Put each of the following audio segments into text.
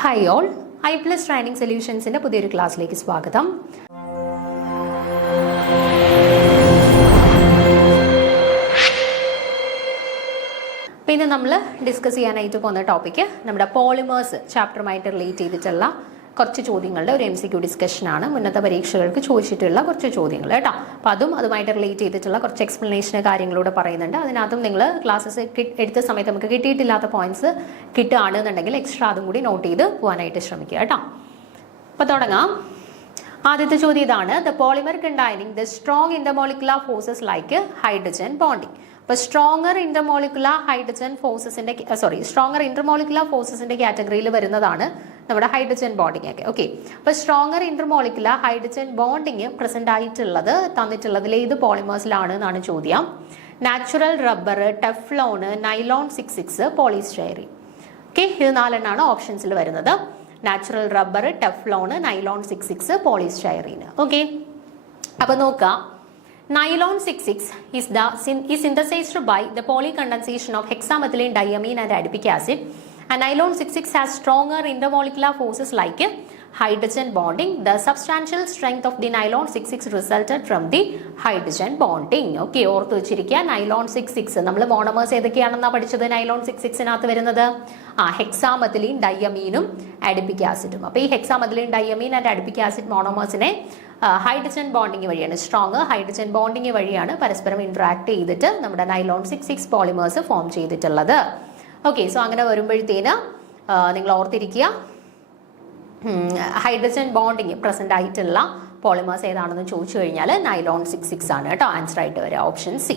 Hi all, I+ training സൊല്യൂഷൻസിൻ്റെ പുതിയൊരു ക്ലാസ്സിലേക്ക് സ്വാഗതം. പിന്നെ നമ്മൾ ഡിസ്കസ് ചെയ്യാനായിട്ട് പോകുന്ന ടോപ്പിക്ക് നമ്മുടെ പോളിമേഴ്സ് ചാപ്റ്ററുമായിട്ട് റിലേറ്റ് ചെയ്തിട്ടുള്ള കുറച്ച് ചോദ്യങ്ങളുടെ ഒരു MCQ ഡിസ്കഷനാണ്. മുന്നത്തെ പരീക്ഷകൾക്ക് ചോദിച്ചിട്ടുള്ള കുറച്ച് ചോദ്യങ്ങൾ കേട്ടോ. അപ്പോൾ അതുമായിട്ട് റിലേറ്റ് ചെയ്തിട്ടുള്ള കുറച്ച് എക്സ്പ്ലനേഷന് കാര്യങ്ങളൂടെ പറയുന്നുണ്ട്. അതിനകത്തും നിങ്ങൾ ക്ലാസ്സസ് എടുത്ത സമയത്ത് നമുക്ക് കിട്ടിയിട്ടില്ലാത്ത പോയിന്റ്സ് കിട്ടുകയാണെന്നുണ്ടെങ്കിൽ എക്സ്ട്രാ അതും കൂടി നോട്ട് ചെയ്ത് പോകാനായിട്ട് ശ്രമിക്കുക കേട്ടോ. അപ്പോൾ തുടങ്ങാം. ആദ്യത്തെ ചോദ്യം ഇതാണ്: the polymer containing the strong intermolecular forces like hydrogen bonding. അപ്പോൾ സ്ട്രോങ്ങർ ഇന്റർമോളിക്കുലർ ഫോഴ്സസിന്റെ കാറ്റഗറിയിൽ വരുന്നതാണ് നമ്മുടെ ഹൈഡ്രജൻ ബോണ്ടിങ് ഒക്കെ. ഓക്കെ, അപ്പോൾ stronger intermolecular hydrogen bonding present ആയിട്ടുള്ളത് തന്നിട്ടുള്ളതിൽ ഏത് പോളിമേഴ്സിലാണ് എന്നാണ് ചോദ്യം. Natural rubber, Teflon, nylon 66, polystyrene. Okay, ഇത് നാലെണ്ണാണ് ഓപ്ഷൻസിൽ വരുന്നത്. Natural rubber, Teflon, nylon 66, polystyrene. Okay, അപ്പൊ നോക്കാം. Nylon 66 is synthesized by the polycondensation of hexamethylene diamine and adipic acid, and nylon 66 has stronger intermolecular forces like hydrogen bonding. The substantial strength of the nylon 66 resulted from the hydrogen bonding. Okay, ഓർത്ത് വെച്ചിരിക്കുക. Nylon 66 നമ്മൾ monomers ഏതൊക്കെയാണെന്നാണ് പഠിച്ചത്? Nylon 66 വരുന്നത് ഹെക്സാമെഥിലീൻ ഡയമീനും adipic ആസിഡും. അപ്പോൾ ഈ hexamethylene diamine and adipic acid മോണോമേഴ്സിനെ hydrogen bonding വഴിയാണ്, സ്ട്രോങ് ഹൈഡ്രജൻ ബോണ്ടിങ് വഴിയാണ് പരസ്പരം ഇന്ററാക്ട് ചെയ്തിട്ട് നമ്മുടെ നൈലോൺ 66 പോളിമേഴ്സ് ഫോം ചെയ്തിട്ടുള്ളത്. ഓക്കെ, സോ അങ്ങനെ വരുമ്പോഴത്തേന് നിങ്ങൾ ഓർത്തിരിക്കുക, ഹൈഡ്രജൻ ബോണ്ടിങ് പ്രസന്റ് ആയിട്ടുള്ള പോളിമേഴ്സ് ഏതാണെന്ന് ചോദിച്ചു കഴിഞ്ഞാൽ നൈലോൺ 66 ആണ് കേട്ടോ ആൻസർ ആയിട്ട് വരിക, ഓപ്ഷൻ സി.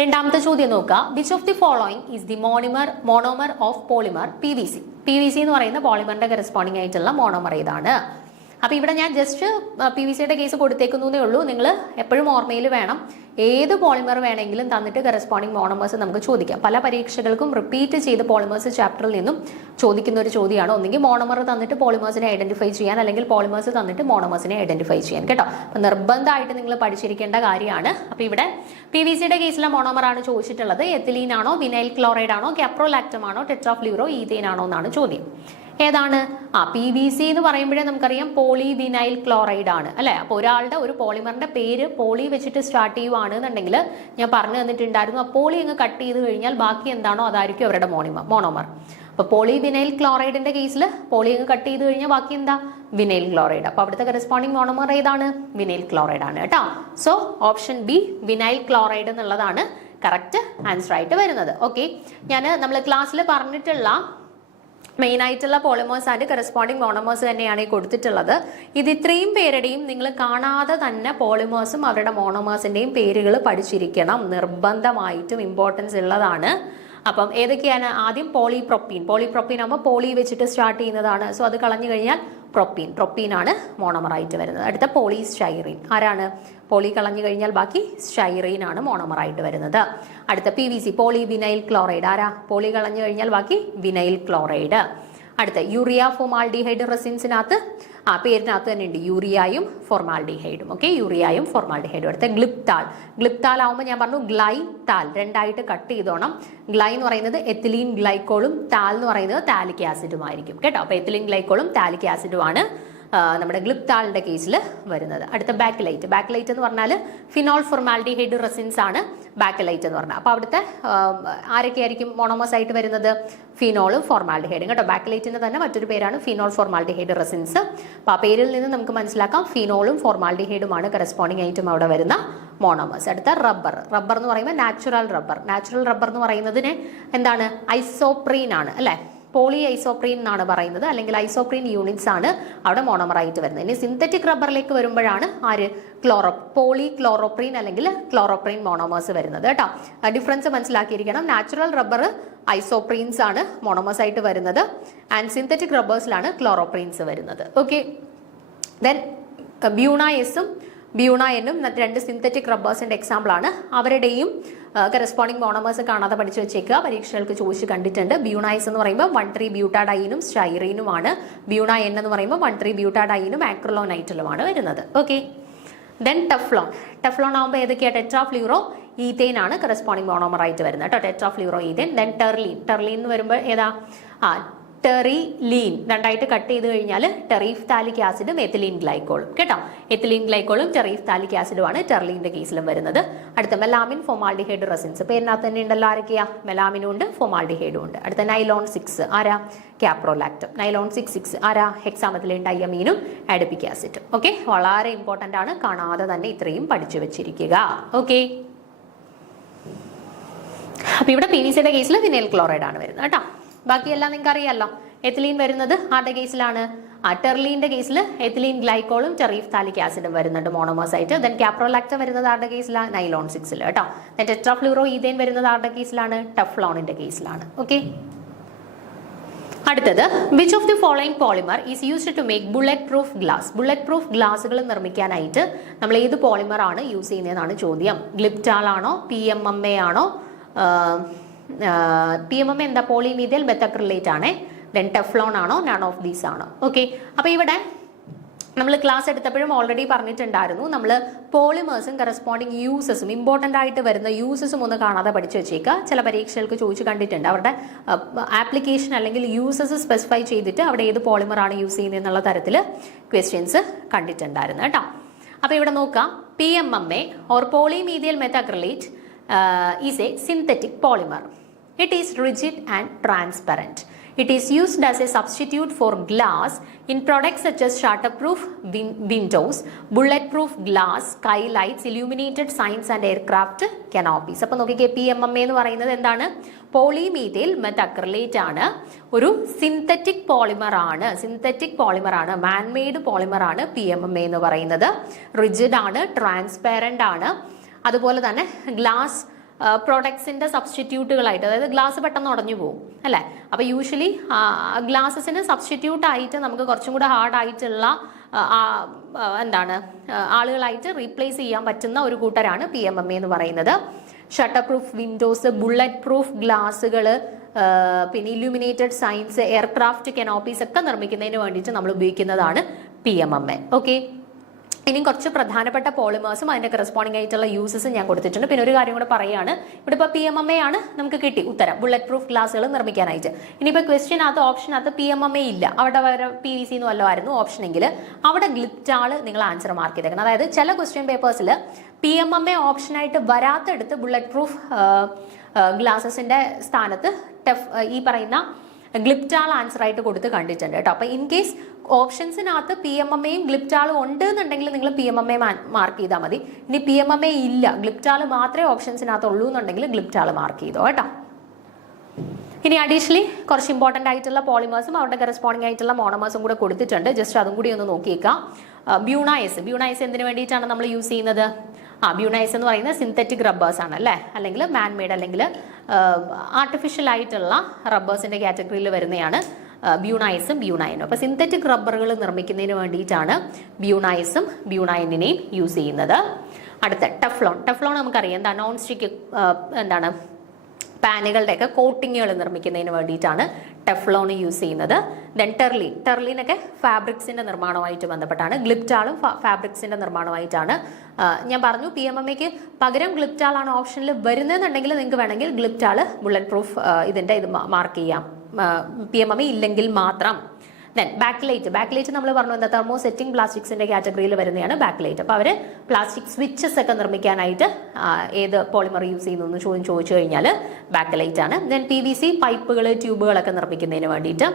രണ്ടാമത്തെ ചോദ്യം നോക്കുക. Which of the following is the monomer of polymer PVC? PVC എന്ന് പറയുന്ന പോളിമറിന്റെ കറസ്പോണ്ടിങ് ആയിട്ടുള്ള മോണോമർ ഏതാണ്? അപ്പോൾ ഇവിടെ ഞാൻ ജസ്റ്റ് PVCയുടെ കേസ് കൊടുത്തേക്കുന്നേ ഉള്ളൂ. നിങ്ങൾ എപ്പോഴും ഓർമ്മയിൽ വേണം, ഏത് പോളിമർ വേണമെങ്കിലും തന്നിട്ട് കറസ്പോണ്ടിങ് മോണോമേഴ്സ് നമുക്ക് ചോദിക്കാം. പല പരീക്ഷകൾക്കും റിപ്പീറ്റ് ചെയ്ത് പോളിമേഴ്സ് ചാപ്റ്ററിൽ നിന്നും ചോദിക്കുന്ന ഒരു ചോദ്യമാണ്. ഒന്നെങ്കിൽ മോണോമർ തന്നിട്ട് പോളിമേഴ്സിനെ ഐഡന്റിഫൈ ചെയ്യാൻ, അല്ലെങ്കിൽ പോളിമേഴ്സ് തന്നിട്ട് മോണോമേഴ്സിനെ ഐഡന്റിഫൈ ചെയ്യാൻ കേട്ടോ. അപ്പോൾ നിർബന്ധമായിട്ട് നിങ്ങൾ പഠിച്ചിരിക്കേണ്ട കാര്യമാണ്. അപ്പോൾ ഇവിടെ PVCയുടെ കേസിലെ മോണോമർ ആണ് ചോദിച്ചിട്ടുള്ളത്. എത്തിലീൻ ആണോ, വിനൈൽ ക്ലോറൈഡ് ആണോ, കാപ്രോലാക്ടം ആണോ, ടെട്രാഫ്ലൂറോ ഈഥേൻ ആണോ എന്നാണ് ചോദ്യം. ഏതാണ്? PVC എന്ന് പറയുമ്പോഴേ നമുക്കറിയാം പോളി വിനൈൽ ക്ലോറൈഡ് ആണ് അല്ലെ. അപ്പോൾ ഒരാളുടെ ഒരു പോളിമറിന്റെ പേര് പോളി വെച്ചിട്ട് സ്റ്റാർട്ട് ചെയ്യുവാണെന്നുണ്ടെങ്കിൽ ഞാൻ പറഞ്ഞു തന്നിട്ടുണ്ടായിരുന്നു, ആ പോളി അങ്ങ് കട്ട് ചെയ്ത് കഴിഞ്ഞാൽ ബാക്കി എന്താണോ അതായിരിക്കും അവരുടെ മോണോമർ. അപ്പോൾ പോളി വിനൈൽ ക്ലോറൈഡിന്റെ കേസിൽ പോളി അങ്ങ് കട്ട് ചെയ്ത് കഴിഞ്ഞാൽ ബാക്കി എന്താ? Vinyl chloride. അപ്പോൾ അവിടുത്തെ കറസ്പോണ്ടിങ് മോണോമർ ഏതാണ്? വിനൈൽ ക്ലോറൈഡ് ആണ് കേട്ടോ. So option B vinyl chloride എന്നുള്ളതാണ് കറക്റ്റ് ആൻസർ ആയിട്ട് വരുന്നത്. ഓക്കെ, നമ്മൾ ക്ലാസ്സിൽ പറഞ്ഞിട്ടുള്ള മെയിൻ ആയിട്ടുള്ള പോളിമേഴ്സ് ആൻഡ് കറസ്പോണ്ടിങ് മോണോമേഴ്സ് തന്നെയാണ് ഈ കൊടുത്തിട്ടുള്ളത്. ഇത് ഇത്രയും പേരുടെയും നിങ്ങൾ കാണാതെ തന്നെ പോളിമേഴ്സും അവരുടെ മോണോമേഴ്സിന്റെയും പേരുകൾ പഠിച്ചിരിക്കണം, നിർബന്ധമായിട്ടും ഇമ്പോർട്ടൻസ് ഉള്ളതാണ്. അപ്പം ഏതൊക്കെയാണ്? ആദ്യം പോളിപ്രൊപ്പീൻ ആകുമ്പോൾ പോളി വെച്ചിട്ട് സ്റ്റാർട്ട് ചെയ്യുന്നതാണ്. സോ അത് കളഞ്ഞു കഴിഞ്ഞാൽ പ്രൊപ്പീൻ ആണ് മോണോമർ ആയിട്ട് വരുന്നത്. അടുത്ത പോളിസ്റ്റൈറീൻ ആരാണ്? പോളി കളഞ്ഞു കഴിഞ്ഞാൽ ബാക്കി സ്റ്റൈറീൻ ആണ് മോണോമർ ആയിട്ട് വരുന്നത്. അടുത്ത PVC പോളി വിനൈൽ ക്ലോറൈഡ് ആരാ? പോളി കളഞ്ഞു കഴിഞ്ഞാൽ ബാക്കി വിനൈൽ ക്ലോറൈഡ്. അടുത്ത യൂറിയ ഫോർമാൽഡിഹൈഡ് റെസിൻസിനകത്ത് പേരിനകത്ത് തന്നെ ഉണ്ട് യൂറിയയും ഫോർമാൽഡിഹൈഡും. ഓക്കെ, യൂറിയയും ഫോർമാൽഡിഹൈഡും. അടുത്ത ഗ്ലിപ്താൽ ആവുമ്പോൾ ഞാൻ പറഞ്ഞു ഗ്ലൈതാൽ രണ്ടായിട്ട് കട്ട് ചെയ്തോണം. ഗ്ലൈ എന്ന് പറയുന്നത് എത്തിലീൻ ഗ്ലൈക്കോളും, താൽ എന്ന് പറയുന്നത് താലിക് ആസിഡും ആയിരിക്കും കേട്ടോ. അപ്പോൾ എത്തിലീൻ ഗ്ലൈക്കോളും താലിക് ആസിഡുമാണ് നമ്മുടെ ഗ്ലിപ്താളിന്റെ കേസിൽ വരുന്നത്. അടുത്ത ബാക്കലൈറ്റ് എന്ന് പറഞ്ഞാൽ ഫിനോൾ ഫോർമാൽഡിഹൈഡ് റെസിൻസ് ആണ് ബാക്കലൈറ്റ് എന്ന് പറഞ്ഞാൽ. അപ്പോൾ അവിടുത്തെ ആരൊക്കെയായിരിക്കും മോണോമേഴ്സ് ആയിട്ട് വരുന്നത്? ഫിനോളും ഫോർമാൽഡിഹൈഡും കേട്ടോ. ബാക്കലൈറ്റിന്റെ തന്നെ മറ്റൊരു പേരാണ് ഫിനോൾ ഫോർമാൽഡിഹൈഡ് റെസിൻസ്. അപ്പോൾ ആ പേരിൽ നിന്ന് നമുക്ക് മനസ്സിലാക്കാം ഫിനോളും ഫോർമാൽഡിഹൈഡുമാണ് കറസ്പോണ്ടിങ് ആയിട്ടും അവിടെ വരുന്ന മോണോമേഴ്സ്. അടുത്ത റബ്ബർ എന്ന് പറയുമ്പോൾ നാച്ചുറൽ റബ്ബർ എന്ന് പറയുന്നതിന് എന്താണ്? ഐസോപ്രീൻ ആണ് അല്ലെ. പോളി ഐസോപ്രീൻ എന്നാണ് പറയുന്നത്, അല്ലെങ്കിൽ ഐസോപ്രീൻ യൂണിറ്റ്സ് ആണ് അവിടെ മോണോമർ ആയിട്ട് വരുന്നത്. ഇനി സിന്തറ്റിക് റബ്ബറിലേക്ക് വരുമ്പോഴാണ് പോളി ക്ലോറോപ്രീൻ അല്ലെങ്കിൽ ക്ലോറോപ്രീൻ മോണോമേഴ്സ് വരുന്നത് കേട്ടോ. ഡിഫറൻസ് മനസ്സിലാക്കിയിരിക്കണം. നാച്ചുറൽ റബ്ബർ ഐസോപ്രീൻസ് ആണ് മോണോമേഴ്സ് ആയിട്ട് വരുന്നത്, ആൻഡ് സിന്തറ്റിക് റബ്ബേഴ്സിലാണ് ക്ലോറോപ്രീൻസ് വരുന്നത്. ഓക്കെ, ദെൻ ബ്യൂണ എന്നും രണ്ട് സിന്തറ്റിക് റബ്ബേഴ്സിന്റെ എക്സാമ്പിൾ ആണ്. അവരുടെയും കറസ്പോണ്ടിങ് മോണോമേഴ്സ് കാണാതെ പഠിച്ചു വെച്ചേക്കുക, പരീക്ഷകൾക്ക് ചോദിച്ച് കണ്ടിട്ടുണ്ട്. ബ്യൂണൈസ് എന്ന് പറയുമ്പോൾ 1,3 ബ്യൂട്ടാഡൈനും സ്റ്റൈറീനുമാണ്. ബ്യൂണ എൻ എന്ന് പറയുമ്പോൾ 1,3 ബ്യൂട്ടാഡൈനും ആക്രിലോനൈറ്റിലുമാണ് വരുന്നത്. ഓക്കെ, ദെൻ ടെഫ്ലോൺ ആകുമ്പോൾ ഏതൊക്കെയാണ്? ടെട്രാഫ്ലൂറോ ഈഥേൻ ആണ് കറസ്പോണ്ടിങ് മോണോമർ ആയിട്ട് വരുന്നത് കേട്ടോ. ടെട്രാഫ്ലൂറോ ഈഥേൻ. ദെൻ ടെർലീൻ എന്ന് വരുമ്പോൾ ഏതാ? ടെറിലീൻ രണ്ടായിട്ട് കട്ട് ചെയ്ത് കഴിഞ്ഞാൽ ടെറിഫ്താലിക് ആസിഡും എത്തിലീൻ ഗ്ലൈക്കോളും കേട്ടോ. എത്തിലീൻ ഗ്ലൈക്കോളും ടെറിഫ്താലിക് ആസിഡുമാണ് ടെർലീൻ്റെ കേസിലും വരുന്നത്. അടുത്ത മെലാമിൻ ഫോമാൽഡിഹൈഡ് റെസിൻസ് പേരിനകത്ത് തന്നെ ഉണ്ടല്ലോ. ആരൊക്കെയാ? മെലാമിനും ഉണ്ട്, ഫോമാൽഡിഹൈഡും ഉണ്ട്. അടുത്ത നൈലോൺ 6 ആരാ? കാപ്രോലാക്ടം. നൈലോൺ 6 ആരാ? ഹെക്സാമെത്തിലീൻ ഡയമീനും അഡിപിക് ആസിഡും. ഓക്കെ, വളരെ ഇമ്പോർട്ടൻ്റ് ആണ്, കാണാതെ തന്നെ ഇത്രയും പഠിച്ചു വെച്ചിരിക്കുക. ഓക്കെ, അപ്പൊ ഇവിടെ PVCയുടെ കേസിൽ വിനൈൽ ക്ലോറൈഡ് ആണ് വരുന്നത് കേട്ടോ. ബാക്കിയെല്ലാം നിങ്ങൾക്ക് അറിയാമല്ലോ. എത്തിലീൻ വരുന്നത് ആരുടെ കേസിലാണ്? ടെർലീൻ്റെ കേസിൽ എത്തിലീൻ ഗ്ലൈക്കോളും ടെറിഫ്താലിക് ആസിഡും വരുന്നുണ്ട് മോണോമേഴ്സ് ആയിട്ട്. ദെൻ കാപ്രോലാക്ടം വരുന്നത് ആരുടെ കേസിലാണ്? നൈലോൺ 6 കേട്ടോ. ദെൻ ടെട്രാഫ്ലൂറോ ഈഥേൻ വരുന്നത് ആരുടെ കേസിലാണ്? ടെഫ്ലോണിന്റെ കേസിലാണ്. ഓക്കെ, അടുത്തത് which of the following polymer is used to make bullet proof glass? Bullet proof ഗ്ലാസുകൾ നിർമ്മിക്കാനായിട്ട് നമ്മൾ ഏത് പോളിമർ ആണ് യൂസ് ചെയ്യുന്നതെന്നാണ് ചോദ്യം. ഗ്ലിപ്റ്റാൾ ആണോ? PMMA ആണോ? PMMA എന്താ? പോളിമീഥൈൽ മെത്തക്രിലേറ്റ് ആണ്. ദെൻ ടെഫ്ലോൺ ആണോ? നൺ ഓഫ് ദീസ് ആണോ? ഓക്കെ, അപ്പോൾ ഇവിടെ നമ്മൾ ക്ലാസ് എടുത്തപ്പോഴും ഓൾറെഡി പറഞ്ഞിട്ടുണ്ടായിരുന്നു, നമ്മൾ പോളിമേഴ്സും കറസ്പോണ്ടിങ് യൂസസും ഇമ്പോർട്ടൻ്റ് ആയിട്ട് വരുന്ന യൂസസും ഒന്ന് കാണാതെ പഠിച്ചു വെച്ചേക്കുക. ചില പരീക്ഷകൾക്ക് ചോദിച്ചു കണ്ടിട്ടുണ്ട്, അവരുടെ ആപ്ലിക്കേഷൻ അല്ലെങ്കിൽ യൂസസ് സ്പെസിഫൈ ചെയ്തിട്ട് അവിടെ ഏത് പോളിമറാണ് യൂസ് ചെയ്യുന്നത് എന്നുള്ള തരത്തിൽ ക്വസ്റ്റ്യൻസ് കണ്ടിട്ടുണ്ടായിരുന്നു കേട്ടോ. അപ്പോൾ ഇവിടെ നോക്കാം, PMMA or polymethyl methacrylate is a synthetic polymer. It is rigid and transparent. It is used as a substitute for glass in products such as shatterproof windows, bulletproof glass, skylights, illuminated signs and aircraft canopies. അപ്പോൾ നോക്കിക്കേ, PMMA എന്ന് പറയുന്നത് എന്താണ്? Polymethyl മെത്തക്രിലേറ്റ് ആണ്. ഒരു synthetic polymer ആണ്. Synthetic polymer ആണ്, man-made polymer ആണ് PMMA എന്ന് പറയുന്നത്. റിജിഡ് ആണ്, ട്രാൻസ്പാരന്റ് ആണ്. അതുപോലെ തന്നെ ഗ്ലാസ് പ്രോഡക്ട്സിൻ്റെ സബ്സ്റ്റിറ്റ്യൂട്ടുകളായിട്ട്, അതായത് ഗ്ലാസ് പെട്ടെന്ന് ഉടഞ്ഞു പോകും അല്ലേ. അപ്പോൾ യൂഷ്വലി ഗ്ലാസസിന് സബ്സ്റ്റിറ്റ്യൂട്ട് ആയിട്ട് നമുക്ക് കുറച്ചും കൂടെ ഹാർഡായിട്ടുള്ള എന്താണ് ആളുകളായിട്ട് റീപ്ലേസ് ചെയ്യാൻ പറ്റുന്ന ഒരു കൂട്ടരാണ് PMMA എന്ന് പറയുന്നത്. Shatter proof windows, bullet proof ഗ്ലാസുകൾ, പിന്നെ ഇല്യൂമിനേറ്റഡ് സൈൻസ്, എയർക്രാഫ്റ്റ് കെനോപ്പീസ് ഒക്കെ നിർമ്മിക്കുന്നതിന് വേണ്ടിയിട്ട് നമ്മൾ ഉപയോഗിക്കുന്നതാണ് PMMA. ഓക്കെ, ഇനിയും കുറച്ച് പ്രധാനപ്പെട്ട പോളിമേഴ്സും അതിൻ്റെ കറസ്പോണ്ടിങ് ആയിട്ടുള്ള യൂസസ് ഞാൻ കൊടുത്തിട്ടുണ്ട്. പിന്നെ ഒരു കാര്യം കൂടെ പറയുകയാണ്, ഇവിടെ ഇപ്പോൾ PMMA ആണ് നമുക്ക് കിട്ടി ഉത്തരം, ബുള്ളറ്റ് പ്രൂഫ് ഗ്ലാസുകൾ നിർമ്മിക്കാനായിട്ട്. ഇനിയിപ്പോൾ ക്വസ്റ്റ്യനകത്ത് ഓപ്ഷനകത്ത് PMMA ഇല്ല, അവിടെ വരെ PVC എന്ന് വല്ലതായിരുന്നു ഓപ്ഷനെങ്കിൽ അവിടെ ഗ്ലിപ്റ്റാൾ നിങ്ങൾ ആൻസർ മാർക്ക് ചെയ്തേക്കണം. അതായത് ചില ക്വസ്റ്റ്യൻ പേപ്പേഴ്സിൽ PMMA ഓപ്ഷനായിട്ട് വരാത്തെടുത്ത് ബുള്ളറ്റ് പ്രൂഫ് ഗ്ലാസസിൻ്റെ സ്ഥാനത്ത് ഈ പറയുന്ന ഗ്ലിപ്റ്റാൾ ആൻസർ ആയിട്ട് കൊടുത്ത് കണ്ടിട്ടുണ്ട് കേട്ടോ. അപ്പോൾ ഇൻ കേസ് ഓപ്ഷൻസിനകത്ത് PMMAയും ഗ്ലിപ്റ്റാളും ഉണ്ട് എന്നുണ്ടെങ്കിൽ നിങ്ങൾ PMMA മാർക്ക് ചെയ്താൽ മതി. ഇനി PMMA ഇല്ല, ഗ്ലിപ്റ്റാൾ മാത്രമേ ഓപ്ഷൻസിനകത്ത് ഉള്ളൂ എന്നുണ്ടെങ്കിൽ ഗ്ലിപ്റ്റാൾ മാർക്ക് ചെയ്തോ കേട്ടോ. ഇനി അഡീഷണലി കുറച്ച് ഇമ്പോർട്ടൻ്റ് ആയിട്ടുള്ള പോളിമേഴ്സും അവരുടെ കറസ്പോണ്ടിങ് ആയിട്ടുള്ള മോണോമേഴ്സും കൂടെ കൊടുത്തിട്ടുണ്ട്. ജസ്റ്റ് അതും കൂടി ഒന്ന് നോക്കിയേക്കാം. ബ്യൂണൈസ് എന്തിനു വേണ്ടിയിട്ടാണ് നമ്മൾ യൂസ് ചെയ്യുന്നത്? ബ്യൂണൈസ് എന്ന് പറയുന്നത് സിന്തറ്റിക് റബ്ബേഴ്സ് ആണ് അല്ലേ, അല്ലെങ്കിൽ മാൻമെയ്ഡ് അല്ലെങ്കിൽ ആർട്ടിഫിഷ്യൽ ആയിട്ടുള്ള റബ്ബേഴ്സിൻ്റെ കാറ്റഗറിയിൽ വരുന്നതാണ് ബ്യൂണൈസും ബ്യൂണൈനും. അപ്പോൾ സിന്തറ്റിക് റബ്ബറുകൾ നിർമ്മിക്കുന്നതിന് വേണ്ടിയിട്ടാണ് ബ്യൂണൈസും ബ്യൂണൈനിനെയും യൂസ് ചെയ്യുന്നത്. അടുത്ത ടെഫ്ലോൺ നമുക്കറിയാം എന്താ, നോൺ സ്റ്റിക്ക് എന്താണ് പാനുകളുടെയൊക്കെ കോട്ടിങ്ങുകൾ നിർമ്മിക്കുന്നതിന് വേണ്ടിയിട്ടാണ് ടെഫ്ലോൺ യൂസ് ചെയ്യുന്നത്. ദെൻ ടെർലീനൊക്കെ ഫാബ്രിക്സിൻ്റെ നിർമ്മാണവുമായിട്ട് ബന്ധപ്പെട്ടാണ്. ഗ്ലിപ്റ്റാളും ഫാബ്രിക്സിൻ്റെ നിർമ്മാണമായിട്ടാണ്. ഞാൻ പറഞ്ഞു PMMAക്ക് പകരം ഗ്ലിപ്റ്റാളാണ് ഓപ്ഷനിൽ വരുന്നതെന്നുണ്ടെങ്കിൽ നിങ്ങൾക്ക് വേണമെങ്കിൽ ഗ്ലിപ്റ്റാൾ ബുള്ളറ്റ് പ്രൂഫ് ഇതിൻ്റെ ഇത് മാർക്ക് ചെയ്യാം, PMMA ഇല്ലെങ്കിൽ മാത്രം. ദെൻ ബാക്ക്ലൈറ്റ് നമ്മൾ പറഞ്ഞു എന്താ, തെർമോ സെറ്റിംഗ് പ്ലാസ്റ്റിക്സിൻ്റെ കാറ്റഗറിയിൽ വരുന്നതാണ് ബാക്ക്ലൈറ്റ്. അപ്പോൾ അവർ പ്ലാസ്റ്റിക് സ്വിച്ചസ് ഒക്കെ നിർമ്മിക്കാനായിട്ട് ഏത് പോളിമർ യൂസ് ചെയ്യുന്നു എന്ന് ചോദിച്ചു കഴിഞ്ഞാൽ ബാക്ക്ലൈറ്റ് ആണ്. ദെൻ PVC പൈപ്പുകൾ, ട്യൂബുകളൊക്കെ നിർമ്മിക്കുന്നതിന് വേണ്ടിയിട്ട്.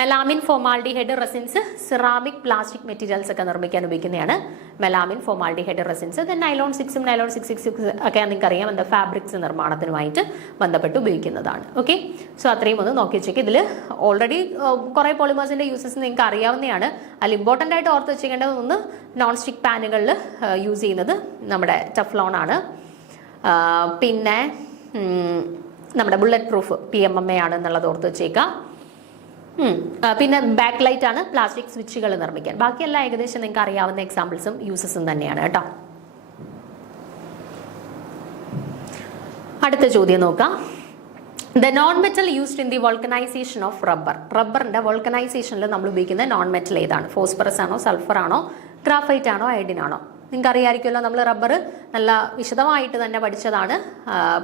Melamine formaldehyde resins ceramic plastic materials ഒക്കെ നിർമ്മിക്കാൻ ഉപയോഗിക്കുന്നതാണ് melamine formaldehyde resins. Then nylon 6 ഒക്കെ നിങ്ങൾക്ക് അറിയാം എന്താ, ഫാബ്രിക്സ് നിർമ്മാണത്തിനുമായിട്ട് ബന്ധപ്പെട്ട് ഉപയോഗിക്കുന്നതാണ്. ഓക്കെ, സോ അത്രയും ഒന്ന് നോക്കി വെച്ചേക്ക്. ഇതിൽ ഓൾറെഡി കുറേ പോളിമേഴ്സിൻ്റെ യൂസസ് നിങ്ങൾക്ക് അറിയാവുന്നതാണ്. അതിൽ ഇമ്പോർട്ടൻ്റ് ആയിട്ട് ഓർത്ത് വെച്ചേക്കേണ്ടത് ഒന്ന്, നോൺ സ്റ്റിക്ക് പാനുകളിൽ യൂസ് ചെയ്യുന്നത് നമ്മുടെ ടെഫ്ലോൺ ആണ്. പിന്നെ നമ്മുടെ ബുള്ളറ്റ് പ്രൂഫ് PMMA ആണ് എന്നുള്ളത് ഓർത്ത് വെച്ചേക്കാം. പിന്നെ ബാക്ക്ലൈറ്റ് ആണ് പ്ലാസ്റ്റിക് സ്വിച്ചുകൾ നിർമ്മിക്കാൻ. ബാക്കിയെല്ലാം ഏകദേശം നിങ്ങൾക്ക് അറിയാവുന്ന എക്സാമ്പിൾസും യൂസസും തന്നെയാണ് കേട്ടോ. അടുത്ത ചോദ്യം നോക്കാം. The non metal used in the vulcanisation of റബ്ബറിന്റെ വോൾക്കനൈസേഷനിൽ നമ്മൾ ഉപയോഗിക്കുന്ന നോൺ മെറ്റൽ ഏതാണ്? ഫോസ്ഫറസ് ആണോ, സൾഫർ ആണോ, ഗ്രാഫൈറ്റ് ആണോ, അയഡിൻ ആണോ? നിങ്ങൾക്ക് അറിയാമായിരിക്കുമല്ലോ, നമ്മൾ റബ്ബർ നല്ല വിശദമായിട്ട് തന്നെ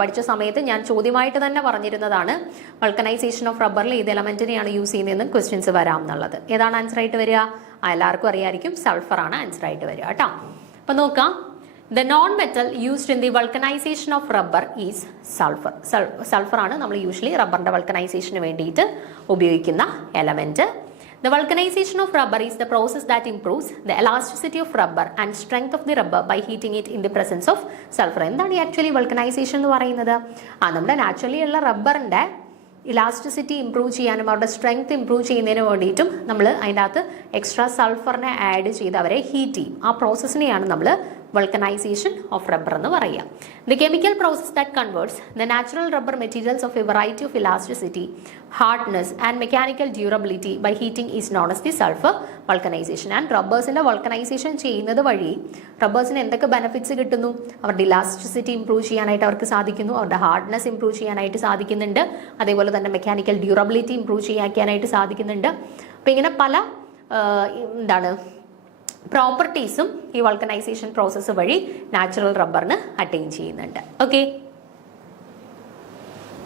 പഠിച്ച സമയത്ത് ഞാൻ ചോദ്യമായിട്ട് തന്നെ പറഞ്ഞിരുന്നതാണ് വൾക്കനൈസേഷൻ ഓഫ് റബ്ബറിൽ ഏത് എലമെന്റിനെയാണ് യൂസ് ചെയ്യുന്നതെന്ന് ക്വസ്റ്റ്യൻസ് വരാം എന്നുള്ളത്. ഏതാണ് ആൻസർ ആയിട്ട് വരിക? എല്ലാവർക്കും അറിയാമായിരിക്കും, സൾഫർ ആണ് ആൻസർ ആയിട്ട് വരിക കേട്ടോ. അപ്പൊ നോക്കാം, the non metal used in the vulcanisation of rubber is sulphur. Sulphur ആണ് നമ്മൾ യൂഷ്വലി റബ്ബറിന്റെ വൾക്കനൈസേഷന് വേണ്ടിയിട്ട് ഉപയോഗിക്കുന്ന element. The vulcanization of rubber is the process that improves the elasticity of rubber and strength of the rubber by heating it in the presence of sulfur. എന്താണ് ഈ actually vulcanisation എന്ന് പറയുന്നത്? നമ്മുടെ നാച്ചുറലി ഉള്ള റബ്ബറിന്റെ ഇലാസ്റ്റിസിറ്റി ഇംപ്രൂവ് ചെയ്യാനും അവരുടെ strength improve ചെയ്യുന്നതിന് വേണ്ടിയിട്ടും നമ്മൾ അതിൻ്റെ അകത്ത് എക്സ്ട്രാ സൾഫറിനെ ആഡ് ചെയ്ത് അവരെ ഹീറ്റ് ചെയ്യും. ആ പ്രോസസ്സിനെയാണ് നമ്മൾ vulcanization of rubber എന്ന് പറയുക. The chemical process that converts the natural rubber materials of a variety of elasticity, hardness and mechanical durability by heating is known as the sulfur vulcanization. And റബ്ബേഴ്സിന്റെ vulcanization ചെയ്യുന്നത് വഴി റബ്ബേഴ്സിന് എന്തൊക്കെ benefits കിട്ടുന്നു? അവരുടെ elasticity improve ചെയ്യാനായിട്ട് അവർക്ക് സാധിക്കുന്നു, അവരുടെ hardness improve ചെയ്യാനായിട്ട് സാധിക്കുന്നുണ്ട്, അതേപോലെ തന്നെ മെക്കാനിക്കൽ ഡ്യൂറബിലിറ്റി ഇംപ്രൂവ് ചെയ്യാനായിട്ട് സാധിക്കുന്നുണ്ട്. അപ്പോൾ ഇങ്ങനെ പല പ്രോപ്പർട്ടീസും ഈ വൾക്കനൈസേഷൻ പ്രോസസ്സ് വഴി നാച്ചുറൽ റബ്ബറിന് അറ്റൈൻ ചെയ്യുന്നുണ്ട്. ഓക്കെ,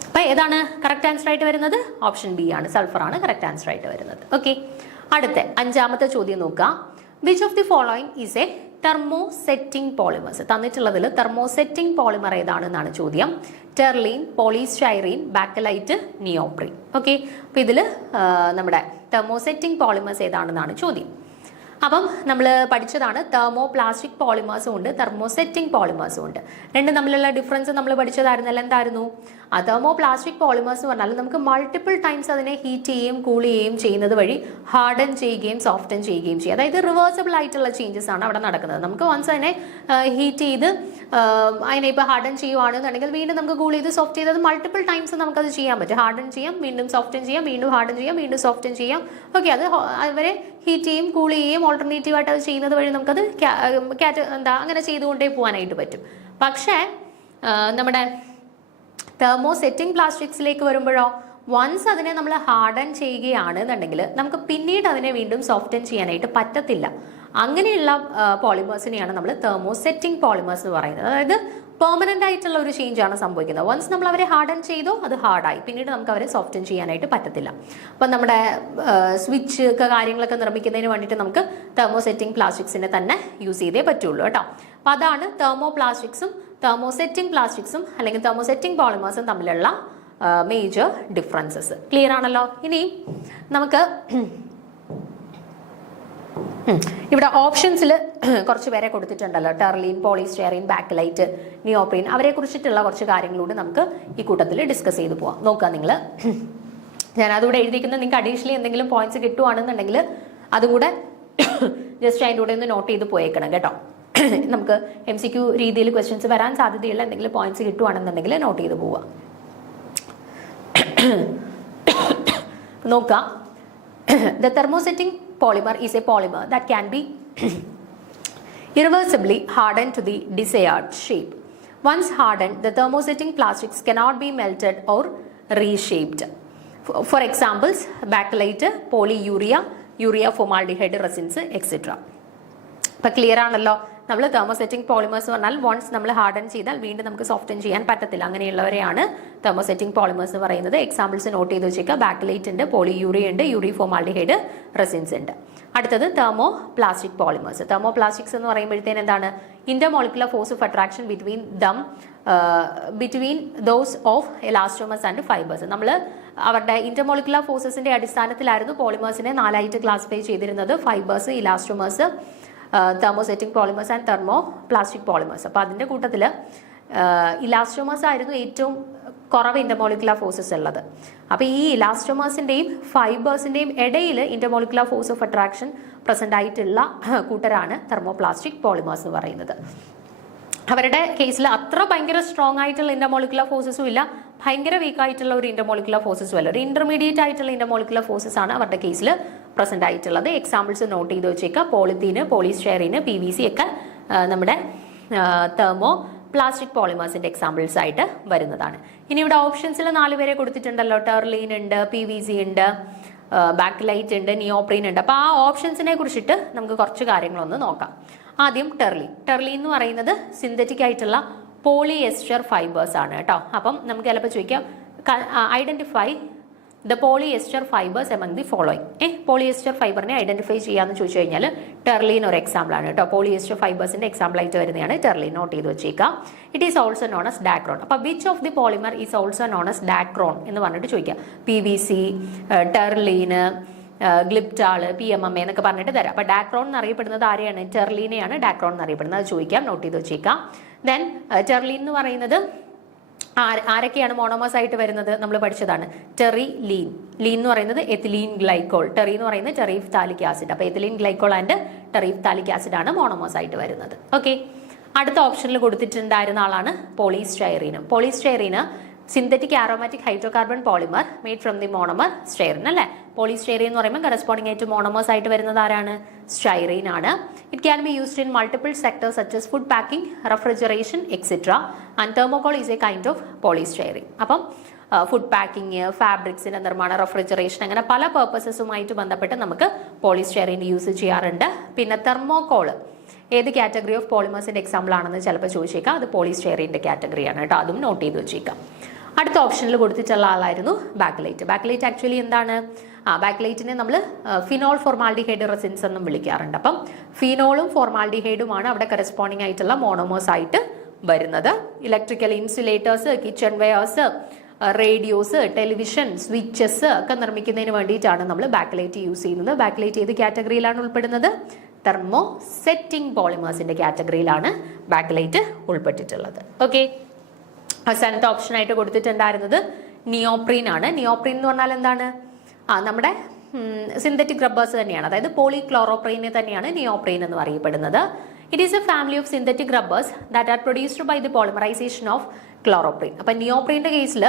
അപ്പൊ ഏതാണ് കറക്റ്റ് ആൻസർ ആയിട്ട് വരുന്നത്? ഓപ്ഷൻ ബി ആണ്, സൾഫർ ആണ് കറക്റ്റ് ആൻസർ ആയിട്ട് വരുന്നത്. ഓക്കെ, അടുത്ത 5ാമത്തെ ചോദ്യം നോക്കാം. Which of the following is a thermosetting polymers? തന്നിട്ടുള്ളതിൽ തെർമോസെറ്റിംഗ് പോളിമർ ഏതാണെന്നാണ് ചോദ്യം. Terylene, polystyrene, bakelite, neoprene. Okay, അപ്പൊ ഇതിൽ നമ്മുടെ തെർമോസെറ്റിംഗ് പോളിമേഴ്സ് ഏതാണെന്നാണ് ചോദ്യം. അപ്പം നമ്മൾ പഠിച്ചതാണ് തെർമോ പ്ലാസ്റ്റിക് പോളിമേഴ്സും ഉണ്ട്, തെർമോസെറ്റിംഗ് പോളിമേഴ്സും ഉണ്ട്. രണ്ടും തമ്മിലുള്ള ഡിഫറൻസ് നമ്മൾ പഠിച്ചതായിരുന്നല്ലോ. എന്തായിരുന്നു? ആ തെർമോ പ്ലാസ്റ്റിക് പോളിമേഴ്സ് എന്ന് പറഞ്ഞാൽ നമുക്ക് മൾട്ടിപ്പിൾ ടൈംസ് അതിനെ ഹീറ്റ് ചെയ്യുകയും കൂൾ ചെയ്യുകയും ചെയ്യുന്നത് വഴി ഹാർഡൻ ചെയ്യുകയും സോഫ്റ്റൻ ചെയ്യുകയും ചെയ്യും. അതായത് റിവേഴ്സിബിൾ ആയിട്ടുള്ള ചേഞ്ചസ് ആണ് അവിടെ നടക്കുന്നത്. നമുക്ക് വൺസ് അതിനെ ഹീറ്റ് ചെയ്ത് അതിനെ ഇപ്പോൾ ഹാർഡൻ ചെയ്യുവാണെന്നുണ്ടെങ്കിൽ വീണ്ടും നമുക്ക് കൂൾ ചെയ്ത് സോഫ്റ്റ് ചെയ്തത് മൾട്ടിപ്പിൾ ടൈംസ് നമുക്കത് ചെയ്യാൻ പറ്റും. ഹാർഡൻ ചെയ്യാം, വീണ്ടും സോഫ്റ്റൻ ചെയ്യാം, വീണ്ടും ഹാർഡൻ ചെയ്യാം, വീണ്ടും സോഫ്റ്റൻ ചെയ്യാം. ഓക്കെ, അത് അവരെ ഹീറ്റ് ചെയ്യും കൂൾ ചെയ്യുകയും ഓൾട്ടർനേറ്റീവ് ആയിട്ട് അത് ചെയ്യുന്നത് വഴി നമുക്കത് അങ്ങനെ ചെയ്തുകൊണ്ടേ പോകാനായിട്ട് പറ്റും. പക്ഷേ നമ്മുടെ തെർമോസെറ്റിംഗ് പ്ലാസ്റ്റിക്സിലേക്ക് വരുമ്പോഴോ വൺസ് അതിനെ നമ്മൾ ഹാർഡൻ ചെയ്യുകയാണെന്നുണ്ടെങ്കിൽ നമുക്ക് പിന്നീട് അതിനെ വീണ്ടും സോഫ്റ്റൻ ചെയ്യാനായിട്ട് പറ്റത്തില്ല. അങ്ങനെയുള്ള പോളിമേഴ്സിനെയാണ് നമ്മൾ തെർമോസെറ്റിംഗ് പോളിമേഴ്സ് എന്ന് പറയുന്നത്. അതായത് പെർമനന്റ് ആയിട്ടുള്ള ഒരു ചേഞ്ച് ആണ് സംഭവിക്കുന്നത്. വൺസ് നമ്മൾ അവരെ ഹാർഡൻ ചെയ്തോ അത് ഹാർഡായി, പിന്നീട് നമുക്ക് അവരെ സോഫ്റ്റൻ ചെയ്യാനായിട്ട് പറ്റത്തില്ല. അപ്പം നമ്മുടെ സ്വിച്ച് ഒക്കെ കാര്യങ്ങളൊക്കെ നിർമ്മിക്കുന്നതിന് വേണ്ടിയിട്ട് നമുക്ക് തെർമോസെറ്റിംഗ് പ്ലാസ്റ്റിക്സിനെ തന്നെ യൂസ് ചെയ്തേ പറ്റുള്ളൂ കേട്ടോ. അപ്പം അതാണ് തെർമോ പ്ലാസ്റ്റിക്സും തെർമോസെറ്റിംഗ് പ്ലാസ്റ്റിക്സും അല്ലെങ്കിൽ തെർമോസെറ്റിംഗ് പോളിമേഴ്സും തമ്മിലുള്ള മേജർ ഡിഫറൻസസ്. ക്ലിയർ ആണല്ലോ? ഇനി നമുക്ക് ഇവിടെ ഓപ്ഷൻസിൽ കുറച്ച് പേരെ കൊടുത്തിട്ടുണ്ടല്ലോ. ടെർലീൻ, പോളിസ്റ്റൈറീൻ, ബാക്കലൈറ്റ്, നിയോപ്രീൻ, അവരെ കുറിച്ചിട്ടുള്ള കുറച്ച് കാര്യങ്ങളൂടെ നമുക്ക് ഈ കൂട്ടത്തിൽ ഡിസ്കസ് ചെയ്ത് പോവാം. നോക്കുക നിങ്ങൾ, ഞാൻ അതുകൂടെ എഴുതിക്കുന്നത് നിങ്ങൾക്ക് അഡീഷണലി എന്തെങ്കിലും പോയിന്റ്സ് കിട്ടുവാണെന്നുണ്ടെങ്കിൽ അതുകൂടെ ജസ്റ്റ് അതിൻ്റെ കൂടെ ഒന്ന് നോട്ട് ചെയ്ത് പോയേക്കണം കേട്ടോ. നമുക്ക് MCQ രീതിയിൽ ക്വസ്റ്റ്യൻസ് വരാൻ സാധ്യതയുള്ള എന്തെങ്കിലും പോയിന്റ്സ് കിട്ടുവാണെന്നുണ്ടെങ്കിൽ നോട്ട് ചെയ്ത് പോവുക. നോക്കാം, the thermosetting polymer is a polymer that can be irreversibly hardened to the desired shape. Once hardened, the thermosetting plastics cannot be melted or reshaped. For examples, bakelite, polyurea, urea formaldehyde resins, etc. അപ്പോൾ clear ആണല്ലോ? നമ്മൾ thermosetting polymers പറഞ്ഞാൽ once നമ്മൾ harden ചെയ്താൽ വീണ്ടും നമുക്ക് soften ചെയ്യാൻ പറ്റത്തില്ല. അങ്ങനെയുള്ളവരെയാണ് തെർമോസെറ്റിംഗ് പോളിമേഴ്സ് എന്ന് പറയുന്നത്. എക്സാമ്പിൾസ് നോട്ട് ചെയ്ത് വെച്ചേക്കുക. ബാക്കലൈറ്റ് ഉണ്ട്, പോളിയൂറിയ ഉണ്ട്, യൂറിയ ഫോമാൽഡിഹൈഡ് റെസിൻസ് ഉണ്ട്. അടുത്തത് thermo plastic polymers. Thermo plastics എന്ന് പറയുമ്പോഴത്തേന് എന്താണ്? Intermolecular force of attraction between those of എലാസ്റ്റോമേഴ്സ് and fibres. നമ്മൾ അവരുടെ ഇന്റർമോളിക്കുലർ ഫോഴ്സസിന്റെ അടിസ്ഥാനത്തിലായിരുന്നു പോളിമേഴ്സിനെ 4ആയിട്ട് ക്ലാസിഫൈ ചെയ്തിരുന്നത്. Fibres, elastomers, thermosetting polymers and thermo plastic polymers. അപ്പോൾ അതിൻ്റെ കൂട്ടത്തിൽ ഇലാസ്റ്റോമേഴ്സ് ആയിരുന്നു ഏറ്റവും കുറവ് ഇന്റർമോളിക്കുലർ ഫോഴ്സസ് ഉള്ളത്. അപ്പോൾ ഈ ഇലാസ്റ്റോമേഴ്സിൻ്റെയും ഫൈബേഴ്സിൻ്റെയും ഇടയിൽ intermolecular force of attraction present ആയിട്ടുള്ള കൂട്ടരാണ് തെർമോ പ്ലാസ്റ്റിക് പോളിമേഴ്സ് എന്ന് പറയുന്നത്. അവരുടെ കേസിൽ അത്ര ഭയങ്കര സ്ട്രോങ് ആയിട്ടുള്ള ഇന്റർമോളിക്കുലർ ഫോഴ്സസും ഇല്ല, ഭയങ്കര വീക്ക് ആയിട്ടുള്ള ഒരു ഇന്റർമോളിക്കുലർ ഫോഴ്സസും അല്ല, ഒരു ഇന്റർമീഡിയറ്റ് ആയിട്ടുള്ള ഇന്റർമോളിക്കുലർ ഫോഴ്സസ് ആണ് അവരുടെ കേസിൽ പ്രസന്റ് ആയിട്ടുള്ളത്. എക്സാമ്പിൾസ് നോട്ട് ചെയ്ത് വെച്ചേക്കുക. പോളിത്തീന്, പോളിസ്റ്റൈറീന്, PVC ഒക്കെ നമ്മുടെ തെർമോ പ്ലാസ്റ്റിക് പോളിമേഴ്സിന്റെ എക്സാമ്പിൾസ് ആയിട്ട് വരുന്നതാണ്. ഇനി ഇവിടെ ഓപ്ഷൻസിൽ 4 പേരെ കൊടുത്തിട്ടുണ്ടല്ലോ. ടെർലീൻ ഉണ്ട്, PVC ഉണ്ട്, ബാക്കലൈറ്റ് ഉണ്ട്, നിയോപ്രീൻ ഉണ്ട്. അപ്പോൾ ആ ഓപ്ഷൻസിനെ കുറിച്ചിട്ട് നമുക്ക് കുറച്ച് കാര്യങ്ങളൊന്ന് നോക്കാം. ആദ്യം ടെർലീൻ എന്ന് പറയുന്നത് സിന്തറ്റിക് ആയിട്ടുള്ള പോളിയെസ്റ്റർ ഫൈബേഴ്സ് ആണ് കേട്ടോ. അപ്പം നമുക്ക് ചിലപ്പോൾ ചോദിക്കാം identify the polyester fibres among the following. Polyester ഫൈബറിനെ ഐഡന്റിഫൈ ചെയ്യാന്ന് ചോദിച്ചു കഴിഞ്ഞാൽ ടെർലീൻ ഒരു എക്സാമ്പിൾ ആണ് കേട്ടോ. പോളിയെസ്റ്റർ ഫൈബേഴ്സിന്റെ എക്സാമ്പിൾ ആയിട്ട് വരുന്നതാണ് ടെർലീൻ. നോട്ട് ചെയ്ത് വെച്ചേക്കാം. It is also known as Dacron. അപ്പോൾ which of the polymer is also known as Dacron എന്ന് പറഞ്ഞിട്ട് ചോദിക്കാം. PVC, ടെർലീന്, ഗ്ലിപ്റ്റാള്, PMMA എന്നൊക്കെ പറഞ്ഞിട്ട് തരാം. അപ്പോൾ ഡാക്രോൺ എന്നറിയപ്പെടുന്നത് ആരെയാണ്? ടെർലീനെയാണ് ഡാക്രോൺ എന്നറിയപ്പെടുന്നത്. അത് ചോദിക്കാം. നോട്ട് ചെയ്ത് വെച്ചേക്കാം. ദെൻ ടെർലീൻ എന്ന് പറയുന്നത് ആരൊക്കെയാണ് മോണോമേഴ്സ് ആയിട്ട് വരുന്നത്? നമ്മൾ പഠിച്ചതാണ്. ലീൻ എന്ന് പറയുന്നത് എത്തിലീൻ ഗ്ലൈക്കോൾ, ടെറി എന്ന് പറയുന്നത് ടെറിഫ്താലിക് ആസിഡ്. അപ്പോൾ ethylene glycol and terephthalic acid ആണ് മോണോമേഴ്സ് ആയിട്ട് വരുന്നത്. ഓക്കെ, അടുത്ത ഓപ്ഷനിൽ കൊടുത്തിട്ടുണ്ടായിരുന്ന ആളാണ് പോളിസ്റ്റൈറീൻ. പോളിസ്റ്റൈറീന് synthetic aromatic hydrocarbon polymer made from the monomer styrene അല്ലേ. പോളിസ്റ്റൈറീൻ എന്ന് പറയുമ്പോൾ കറസ്പോണ്ടിങ് ആയിട്ട് മോണോമേഴ്സ് ആയിട്ട് വരുന്നത് ആരാണ്? സ്റ്റൈറീൻ ആണ്. It can be used in multiple sectors such as food packing, refrigeration etcetera. And thermocol is a kind of polystyrene. അപ്പം food packing, ഫാബ്രിക്സിന്റെ നിർമ്മാണം, റെഫ്രിജറേഷൻ, അങ്ങനെ പല പർപ്പസസുമായിട്ട് ബന്ധപ്പെട്ട് നമുക്ക് പോളിസ്റ്റൈറീൻ യൂസ് ചെയ്യാറുണ്ട്. പിന്നെ തെർമോകോള് ഏത് കാറ്റഗറി ഓഫ് പോളിമേഴ്സിന്റെ എക്സാമ്പിൾ ആണെന്ന് ചിലപ്പോൾ ചോദിച്ചേക്കാം. അത് പോളിസ്റ്റൈറീന്റെ കാറ്റഗറിയാണ് കേട്ടോ. അതും നോട്ട് ചെയ്ത് വെച്ചേക്കാം. അടുത്ത ഓപ്ഷനിൽ കൊടുത്തിട്ടുള്ള ആളായിരുന്നു ബാക്ക്ലൈറ്റ്. ബാക്ക്ലൈറ്റ് ആക്ച്വലി എന്താണ്? ബാക്ക്ലൈറ്റിനെ നമ്മൾ ഫിനോൾ ഫോർമാൽഡിഹൈഡ് റെസിൻസ് എന്നും വിളിക്കാറുണ്ട്. അപ്പം ഫിനോളും ഫോർമാൽഡിഹൈഡുമാണ് അവിടെ കറസ്പോണ്ടിങ് ആയിട്ടുള്ള മോണോമേഴ്സ് ആയിട്ട് വരുന്നത്. Electrical insulators, kitchen wares, radios, television, switches ഒക്കെ നിർമ്മിക്കുന്നതിന് വേണ്ടിയിട്ടാണ് നമ്മൾ ബാക്ക്ലൈറ്റ് യൂസ് ചെയ്യുന്നത്. ബാക്ക്ലൈറ്റ് ഏത് കാറ്റഗറിയിലാണ് ഉൾപ്പെടുന്നത്? തെർമോസെറ്റിംഗ് പോളിമേഴ്സിന്റെ കാറ്റഗറിയിലാണ് ബാക്ക്ലൈറ്റ് ഉൾപ്പെട്ടിട്ടുള്ളത്. ഓക്കെ, അവസാനത്തെ ഓപ്ഷൻ ആയിട്ട് കൊടുത്തിട്ടുണ്ടായിരുന്നത് നിയോപ്രീൻ ആണ്. നിയോപ്രീൻ എന്ന് പറഞ്ഞാൽ എന്താണ്? നമ്മുടെ സിന്തറ്റിക് റബ്ബേഴ്സ് തന്നെയാണ്. അതായത് പോളിക്ലോറോപ്രീനെ തന്നെയാണ് നിയോപ്രീൻ എന്ന് പറയപ്പെടുന്നത്. It is a family of synthetic rubbers that are produced by the polymerization of chloroprene. അപ്പം നിയോപ്രീന്റെ കേസിൽ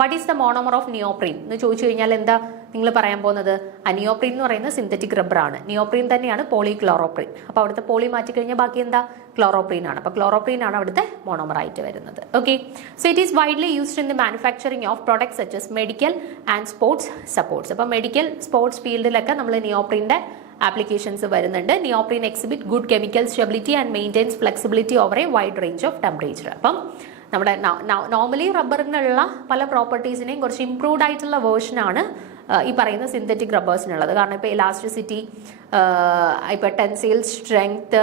what is the monomer of neoprene എന്ന് ചോദിച്ചു കഴിഞ്ഞാൽ എന്താ നിങ്ങൾ പറയാൻ പോകുന്നത്? നിയോപ്രീൻ എന്ന് പറയുന്നത് സിന്തറ്റിക് റബ്ബർ ആണ്. നിയോപ്രീൻ തന്നെയാണ് പോളിക്ലോറോപ്രീൻ. അപ്പോൾ അവിടുത്തെ പോളി മാറ്റി കഴിഞ്ഞാൽ ബാക്കി എന്താ? ക്ലോറോപ്രീൻ ആണ്. അപ്പോൾ ക്ലോറോപ്രീൻ ആണ് അവിടുത്തെ മോണോമർ ആയിട്ട് വരുന്നത്. Okay, so it is widely used in the manufacturing of products such as medical and sports supports. അപ്പോൾ മെഡിക്കൽ സ്പോർട്സ് ഫീൽഡിലൊക്കെ നമ്മൾ നിയോപ്രീൻ്റെ ആപ്ലിക്കേഷൻസ് വരുന്നുണ്ട്. Neoprene exhibit good chemical stability and maintains flexibility over A wide range of temperature. അപ്പം നമ്മുടെ normally റബ്ബറിനുള്ള പല പ്രോപ്പർട്ടീസിനെയും കുറച്ച് improved ആയിട്ടുള്ള വേർഷനാണ് ഈ പറയുന്ന സിന്തറ്റിക് റബ്ബേഴ്സിനുള്ളത്. കാരണം ഇപ്പോൾ ഇലാസ്റ്റിസിറ്റി, ഇപ്പോൾ ടെൻസൈൽ സ്ട്രെങ്ത്,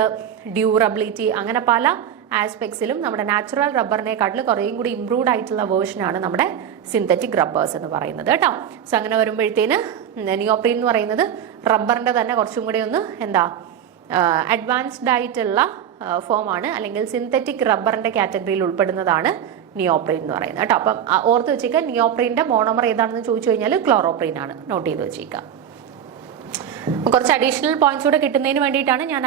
ഡ്യൂറബിലിറ്റി, അങ്ങനെ പല ആസ്പെക്ട്സിലും നമ്മുടെ നാച്ചുറൽ റബ്ബറിനെക്കാട്ടിൽ കുറേയും കൂടി ഇംപ്രൂവ്ഡ് ആയിട്ടുള്ള വേർഷനാണ് നമ്മുടെ സിന്തറ്റിക് റബ്ബേഴ്സ് എന്ന് പറയുന്നത് കേട്ടോ. സോ അങ്ങനെ വരുമ്പോഴത്തേന് നിയോപ്രീൻ എന്ന് പറയുന്നത് റബ്ബറിൻ്റെ തന്നെ കുറച്ചും കൂടി ഒന്ന് എന്താ അഡ്വാൻസ്ഡ് ആയിട്ടുള്ള ഫോമാണ്, അല്ലെങ്കിൽ സിന്തറ്റിക് റബ്ബറിന്റെ കാറ്റഗറിയിൽ ഉൾപ്പെടുന്നതാണ് നിയോപ്രീൻ എന്ന് പറയുന്നത് കേട്ടോ. അപ്പം ഓർത്ത് വെച്ചേക്കുക, നിയോപ്രീന്റെ മോണോമർ ഏതാണെന്ന് ചോദിച്ചു കഴിഞ്ഞാൽ ക്ലോറോപ്രീൻ ആണ്. നോട്ട് ചെയ്ത് വെച്ചേക്കുക. കുറച്ച് അഡീഷണൽ പോയിന്റ്സ് കൂടെ കിട്ടുന്നതിന് വേണ്ടിയിട്ടാണ് ഞാൻ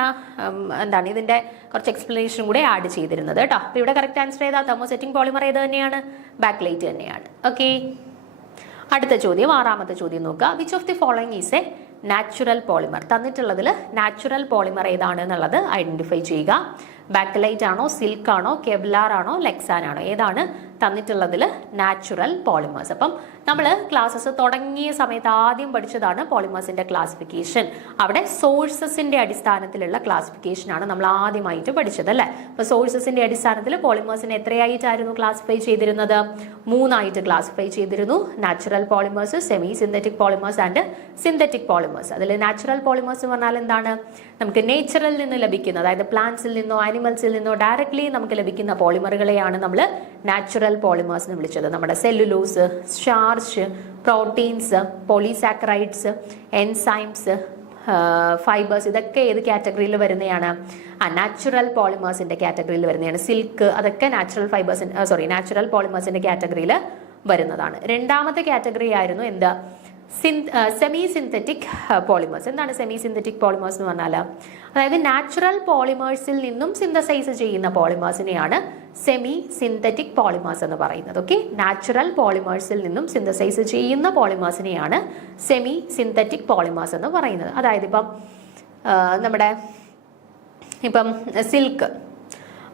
എന്താണ് ഇതിന്റെ കുറച്ച് എക്സ്പ്ലനേഷനും കൂടെ ആഡ് ചെയ്തിരുന്നത് കേട്ടോ. അപ്പോൾ ഇവിടെ കറക്റ്റ് ആൻസർ ഏതാ? തെർമോസെറ്റിംഗ് പോളിമർ ഏത് തന്നെയാണ്? ബാക്ക്ലൈറ്റ് തന്നെയാണ്. ഓക്കെ, അടുത്ത ചോദ്യം, ആറാമത്തെ ചോദ്യം നോക്കുക. Which of the following is a natural polymer? തന്നിട്ടുള്ളതിൽ നാച്ചുറൽ പോളിമർ ഏതാണ് എന്നുള്ളത് ഐഡന്റിഫൈ ചെയ്യുക. ബാക്ക്ലൈറ്റ് ആണോ, സിൽക്ക് ആണോ, കെവ്ലാർ ആണോ, ലെക്സാൻ ആണോ? ഏതാണ് തന്നിട്ടുള്ളതിൽ നാച്ചുറൽ പോളിമേഴ്സ്? അപ്പം നമ്മൾ ക്ലാസ്സസ് തുടങ്ങിയ സമയത്ത് ആദ്യം പഠിച്ചതാണ് പോളിമേഴ്സിന്റെ ക്ലാസിഫിക്കേഷൻ. അവിടെ സോഴ്സസിന്റെ അടിസ്ഥാനത്തിലുള്ള ക്ലാസിഫിക്കേഷൻ ആണ് നമ്മൾ ആദ്യമായിട്ട് പഠിച്ചത് അല്ലേ. അപ്പോൾ സോഴ്സസിന്റെ അടിസ്ഥാനത്തിൽ പോളിമേഴ്സിനെ എത്രയായിട്ടായിരുന്നു ക്ലാസിഫൈ ചെയ്തിരുന്നത്? 3 ആയിട്ട് ക്ലാസിഫൈ ചെയ്തിരുന്നു. Natural polymers, semi synthetic polymers and synthetic polymers. അതിൽ നാച്ചുറൽ പോളിമേഴ്സ് എന്ന് പറഞ്ഞാൽ എന്താണ്? നമുക്ക് നേച്ചറിൽ നിന്ന് ലഭിക്കുന്ന, അതായത് പ്ലാന്റ്സിൽ നിന്നോ ആനിമൽസിൽ നിന്നോ ഡയറക്ട്ലി നമുക്ക് ലഭിക്കുന്ന പോളിമറുകളെയാണ് നമ്മൾ നാച്ചുറൽ പോളിമേഴ്സ് എന്ന് വിളിച്ചത്. നമ്മുടെ cellulose, starch, proteins, polysaccharides, enzymes, fibres, ഇതൊക്കെ ഏത് കാറ്റഗറിയിൽ വരുന്നതാണ്? നാച്ചുറൽ പോളിമേഴ്സിന്റെ കാറ്റഗറിയിൽ വരുന്നതാണ്. സിൽക്ക്, അതൊക്കെ നാച്ചുറൽ പോളിമേഴ്സിന്റെ കാറ്റഗറിയിൽ വരുന്നതാണ്. രണ്ടാമത്തെ കാറ്റഗറി ആയിരുന്നു എന്താ? Semi synthetic polymers. എന്താണ് സെമി സിന്തറ്റിക് പോളിമേഴ്സ് എന്ന് പറഞ്ഞാൽ? അതായത് നാച്ചുറൽ പോളിമേഴ്സിൽ നിന്നും സിന്തസൈസ് ചെയ്യുന്ന പോളിമേഴ്സിനെയാണ് സെമി സിന്തറ്റിക് പോളിമേഴ്സ് എന്ന് പറയുന്നത്. ഓക്കെ, നാച്ചുറൽ പോളിമേഴ്സിൽ നിന്നും സിന്തസൈസ് ചെയ്യുന്ന പോളിമേഴ്സിനെയാണ് സെമി സിന്തറ്റിക് പോളിമേഴ്സ് എന്ന് പറയുന്നത്. അതായത് ഇപ്പം സിൽക്ക്,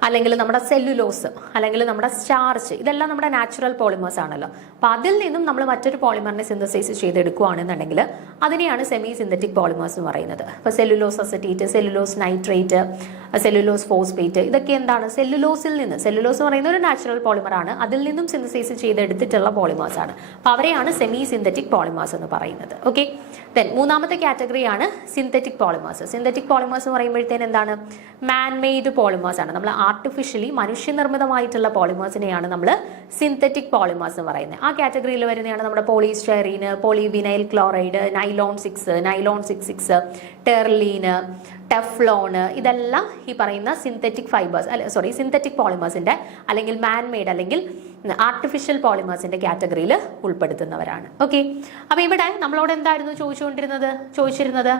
അല്ലെങ്കിൽ നമ്മുടെ സെല്ലുലോസ്, അല്ലെങ്കിൽ നമ്മുടെ സ്റ്റാർച്ച്, ഇതെല്ലാം നമ്മുടെ നാച്ചുറൽ പോളിമേഴ്സ് ആണല്ലോ. അപ്പോൾ അതിൽ നിന്നും നമ്മൾ മറ്റൊരു പോളിമറിനെ സിന്തസൈസ് ചെയ്തെടുക്കുകയാണെന്നുണ്ടെങ്കിൽ അതിനെയാണ് സെമി സിന്തറ്റിക് പോളിമേഴ്സ് എന്ന് പറയുന്നത്. അപ്പോൾ cellulose acetate, cellulose nitrate, cellulose phosphate, ഇതൊക്കെ എന്താണ് സെല്ലുലോസിൽ നിന്ന്, സെല്ലുലോസ് എന്ന് പറയുന്ന ഒരു നാച്ചുറൽ പോളിമറാണ്, അതിൽ നിന്നും സിന്തസൈസ് ചെയ്തെടുത്തിട്ടുള്ള പോളിമേഴ്സ് ആണ്. അപ്പോൾ അവരെയാണ് സെമി സിന്തറ്റിക് പോളിമേഴ്സ് എന്ന് പറയുന്നത്. ഓക്കെ, ദെൻ മൂന്നാമത്തെ കാറ്റഗറിയാണ് സിന്തറ്റിക് പോളിമേഴ്സ്. സിന്തറ്റിക് പോളിമേഴ്സ് എന്ന് പറയുമ്പോഴത്തേന് എന്താണ്, മാൻ മെയ്ഡ് പോളിമേഴ്സ് ആണ്. നമ്മൾ ആർട്ടിഫിഷ്യലി മനുഷ്യനിർമ്മിതമായിട്ടുള്ള പോളിമേഴ്സിനെയാണ് നമ്മൾ സിന്തറ്റിക് പോളിമേഴ്സ് എന്ന് പറയുന്നത്. ആ കാറ്റഗറിയിൽ വരുന്നതാണ് നമ്മുടെ polystyrene, polyvinyl chloride, nylon 6, nylon 66, ടെർലീന്, ടെഫ്ലോണ്, ഇതെല്ലാം ഈ പറയുന്ന സിന്തറ്റിക് ഫൈബേഴ്സ് സിന്തറ്റിക് പോളിമേഴ്സിന്റെ അല്ലെങ്കിൽ മാൻ മെയ്ഡ് അല്ലെങ്കിൽ ആർട്ടിഫിഷ്യൽ പോളിമേഴ്സിന്റെ കാറ്റഗറിയിൽ ഉൾപ്പെടുത്തുന്നവരാണ്. ഓക്കെ, അപ്പൊ ഇവിടെ നമ്മളോട് എന്തായിരുന്നു ചോദിച്ചിരുന്നത്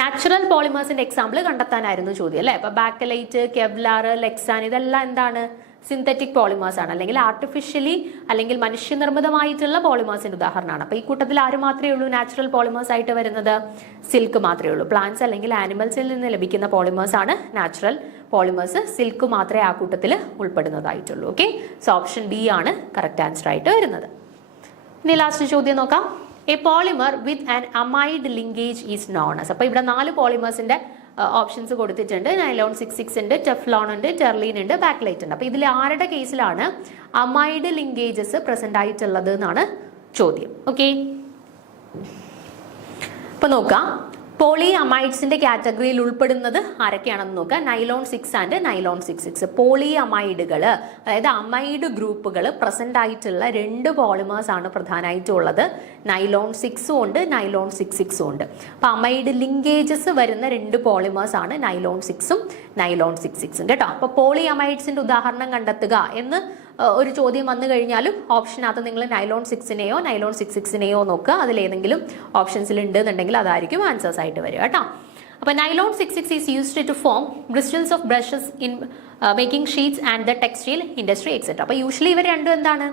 നാച്ചുറൽ പോളിമേഴ്സിന്റെ എക്സാമ്പിൾ കണ്ടെത്താനായിരുന്നു ചോദ്യം അല്ലേ. അപ്പൊ ബാക്കലൈറ്റ്, കെവ്ലാർ, ലെക്സാൻ, ഇതെല്ലാം എന്താണ് സിന്തറ്റിക് പോളിമേഴ്സ് ആണ്, അല്ലെങ്കിൽ ആർട്ടിഫിഷ്യലി അല്ലെങ്കിൽ മനുഷ്യനിർമ്മിതമായിട്ടുള്ള പോളിമേഴ്സിന്റെ ഉദാഹരണമാണ്. അപ്പൊ ഈ കൂട്ടത്തിൽ ആര് മാത്രമേ ഉള്ളൂ നാച്ചുറൽ പോളിമേഴ്സ് ആയിട്ട് വരുന്നത്, സിൽക്ക് മാത്രമേ ഉള്ളൂ. പ്ലാന്റ്സ് അല്ലെങ്കിൽ ആനിമൽസിൽ നിന്ന് ലഭിക്കുന്ന പോളിമേഴ്സ് ആണ് നാച്ചുറൽ പോളിമേഴ്സ്. സിൽക്ക് മാത്രമേ ആ കൂട്ടത്തിൽ ഉൾപ്പെടുന്നതായിട്ടുള്ളൂ. ഓക്കെ, സോ ഓപ്ഷൻ ബി ആണ് കറക്റ്റ് ആൻസർ ആയിട്ട് വരുന്നത്. ഇനി ലാസ്റ്റ് ചോദ്യം നോക്കാം. A polymer with an amide linkage is known as. അപ്പോൾ ഇവിടെ 4 പോളിമേഴ്സിന്റെ ഓപ്ഷൻസ് കൊടുത്തിട്ടുണ്ട്. നൈലോൺ 66 ഉണ്ട്, ടെഫ്ലോൺ ഉണ്ട്, ടെർലീൻ ഉണ്ട്, ബാക്ക്ലൈറ്റ് ഉണ്ട്. അപ്പോൾ ഇതിൽ ആരുടെ കേസിലാണ് അമൈഡ് ലിങ്കേജസ് പ്രസന്റ് ആയിട്ടുള്ളത് എന്നാണ് ചോദ്യം. ഓക്കെ, അപ്പൊ നോക്കാം, പോളി അമൈഡ്സിന്റെ കാറ്റഗറിയിൽ ഉൾപ്പെടുന്നത് ആരൊക്കെയാണെന്ന് നോക്കുക. നൈലോൺ 6 ആൻഡ് നൈലോൺ 66 പോളി അമൈഡുകൾ, അതായത് അമൈഡ് ഗ്രൂപ്പുകൾ പ്രസന്റ് ആയിട്ടുള്ള 2 പോളിമേഴ്സ് ആണ് പ്രധാനമായിട്ടും ഉള്ളത്. നൈലോൺ 6 ഉണ്ട്, നൈലോൺ 66 ഉണ്ട്. അപ്പൊ അമൈഡ് ലിങ്കേജസ് വരുന്ന 2 പോളിമേഴ്സ് ആണ് നൈലോൺ 6ഉം നൈലോൺ 66ഉം കേട്ടോ. അപ്പൊ പോളി അമൈഡ്സിന്റെ ഉദാഹരണം കണ്ടെത്തുക എന്ന് ഒരു ചോദ്യം വന്നു കഴിഞ്ഞാലും ഓപ്ഷനകത്ത് നിങ്ങൾ നൈലോൺ 6നെയോ നൈലോൺ 66നെയോ നോക്കുക. അതിലേതെങ്കിലും ഓപ്ഷൻസിൽ ഉണ്ട് എന്നുണ്ടെങ്കിൽ അതായിരിക്കും ആൻസേഴ്സ് ആയിട്ട് വരിക കേട്ടോ. അപ്പോൾ nylon 66 is used to form bristles of brushes in making sheets and the textile industry etcetera. അപ്പോൾ യൂഷ്വലി ഇവർ രണ്ടും എന്താണ്,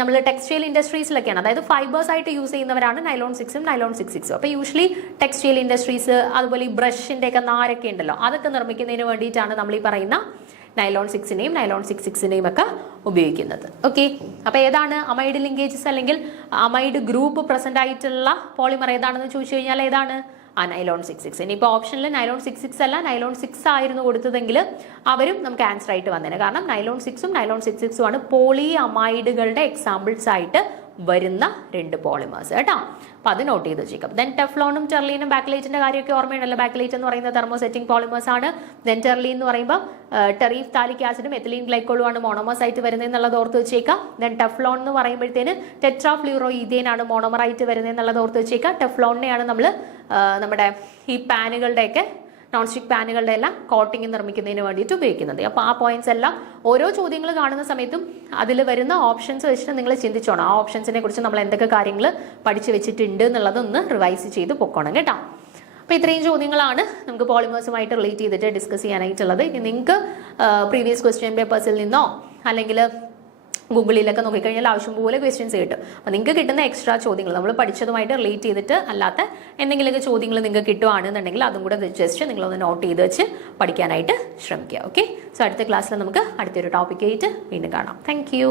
നമ്മൾ ടെക്സ്റ്റൈൽ ഇൻഡസ്ട്രീസിലൊക്കെയാണ്, അതായത് ഫൈബേഴ്സ് ആയിട്ട് യൂസ് ചെയ്യുന്നവരാണ് നൈലോൺ 6ഉം നൈലോൺ 66ഉം. അപ്പോൾ യൂഷ്വലി ടെക്സ്റ്റൈൽ ഇൻഡസ്ട്രീസ്, അതുപോലെ ഈ ബ്രഷിൻ്റെ ഒക്കെ നാരൊക്കെ ഉണ്ടല്ലോ, അതൊക്കെ നിർമ്മിക്കുന്നതിന് വേണ്ടിയിട്ടാണ് നമ്മൾ ഈ പറയുന്ന നൈലോൺ 6നെയും നൈലോൺ 66നെയും ഒക്കെ ഉപയോഗിക്കുന്നത്. ഓക്കെ, അപ്പോൾ ഏതാണ് അമൈഡ് ലിങ്കേജസ് അല്ലെങ്കിൽ അമൈഡ് ഗ്രൂപ്പ് പ്രസന്റ് ആയിട്ടുള്ള പോളിമർ ഏതാണെന്ന് ചോദിച്ചു കഴിഞ്ഞാൽ ഏതാണ് നൈലോൺ 66. ഇനിയിപ്പോൾ ഓപ്ഷനിൽ നൈലോൺ 66 അല്ല നൈലോൺ 6 ആയിരുന്നു കൊടുത്തതെങ്കിൽ അവരും നമുക്ക് ആൻസർ ആയിട്ട് വന്നേനെ. കാരണം നൈലോൺ 6ഉം നൈലോൺ 66ഉം ആണ് പോളി അമൈഡുകളുടെ എക്സാമ്പിൾസ് ആയിട്ട് വരുന്ന 2 പോളിമേഴ്സ് കേട്ടോ. അപ്പോൾ അത് നോട്ട് ചെയ്ത് വെച്ചേക്കാം. ദെൻ ടെഫ്ലോണും ടെർലീനും ബാക്ക്ലൈറ്റിന്റെ കാര്യമൊക്കെ ഓർമ്മയുണ്ടല്ലോ. ബാക്ക്ലൈറ്റ് എന്ന് പറയുന്നത് തെർമോസെറ്റിംഗ് പോളിമേഴ്സ് ആണ്. ദെൻ ടെർലീൻ എന്ന് പറയുമ്പോൾ ടെറീഫ് താലിക് ആസിഡും എത്തിലീൻ ഗ്ലൈക്കോളും ആണ് മോണോമേഴ്സ് ആയിട്ട് വരുന്നത് എന്നുള്ളത് ഓർത്ത് വെച്ചേക്കാം. ദെൻ ടെഫ്ലോൺ എന്ന് പറയുമ്പോഴത്തേന് ടെട്രാ ഫ്ലൂറോ ഈഥേൻ ആണ് മോണോമർ ആയിട്ട് വരുന്നത് എന്നുള്ളത് ഓർത്ത് വെച്ചേക്കാം. ടെഫ്ലോണിനെയാണ് നമ്മൾ നമ്മുടെ ഈ പാനുകളുടെയൊക്കെ നോൺ സ്റ്റിക് പാനുകളുടെ എല്ലാം കോട്ടിങ് നിർമ്മിക്കുന്നതിന് വേണ്ടിയിട്ട് ഉപയോഗിക്കുന്നത്. അപ്പോൾ ആ പോയിന്റ്സ് എല്ലാം ഓരോ ചോദ്യങ്ങൾ കാണുന്ന സമയത്തും അതിൽ വരുന്ന ഓപ്ഷൻസ് വെച്ചിട്ട് നിങ്ങൾ ചിന്തിച്ചോണം. ആ ഓപ്ഷൻസിനെ കുറിച്ച് നമ്മൾ എന്തൊക്കെ കാര്യങ്ങൾ പഠിച്ചു വെച്ചിട്ടുണ്ട് എന്നുള്ളതൊന്ന് റിവൈസ് ചെയ്ത് പൊക്കോണം കേട്ടോ. അപ്പോൾ ഇത്രയും ചോദ്യങ്ങളാണ് നമുക്ക് പോളിമേഴ്സുമായിട്ട് റിലേറ്റ് ചെയ്തിട്ട് ഡിസ്കസ് ചെയ്യാനായിട്ടുള്ളത്. ഇനി നിങ്ങൾക്ക് പ്രീവിയസ് ക്വസ്റ്റ്യൻ പേപ്പേഴ്സിൽ നിന്നോ അല്ലെങ്കിൽ ഗൂഗിളിലൊക്കെ നോക്കിക്കഴിഞ്ഞാൽ ആവശ്യം പോലെ ക്വസ്റ്റ്യൻസ് കിട്ടും. അപ്പോൾ നിങ്ങൾക്ക് കിട്ടുന്ന എക്സ്ട്രാ ചോദ്യങ്ങൾ നമ്മൾ പഠിച്ചതുമായിട്ട് റിലേറ്റ് ചെയ്തിട്ട് അല്ലാത്ത എന്തെങ്കിലുമൊക്കെ ചോദ്യങ്ങൾ നിങ്ങൾക്ക് കിട്ടുവാണെന്നുണ്ടെങ്കിൽ അതും കൂടെ ജസ്റ്റ് നിങ്ങളൊന്ന് നോട്ട് ചെയ്ത് വെച്ച് പഠിക്കാനായിട്ട് ശ്രമിക്കുക. ഓക്കെ, സോ അടുത്ത ക്ലാസ്സിൽ നമുക്ക് അടുത്തൊരു ടോപ്പിക്കായിട്ട് വീണ്ടും കാണാം. Thank you.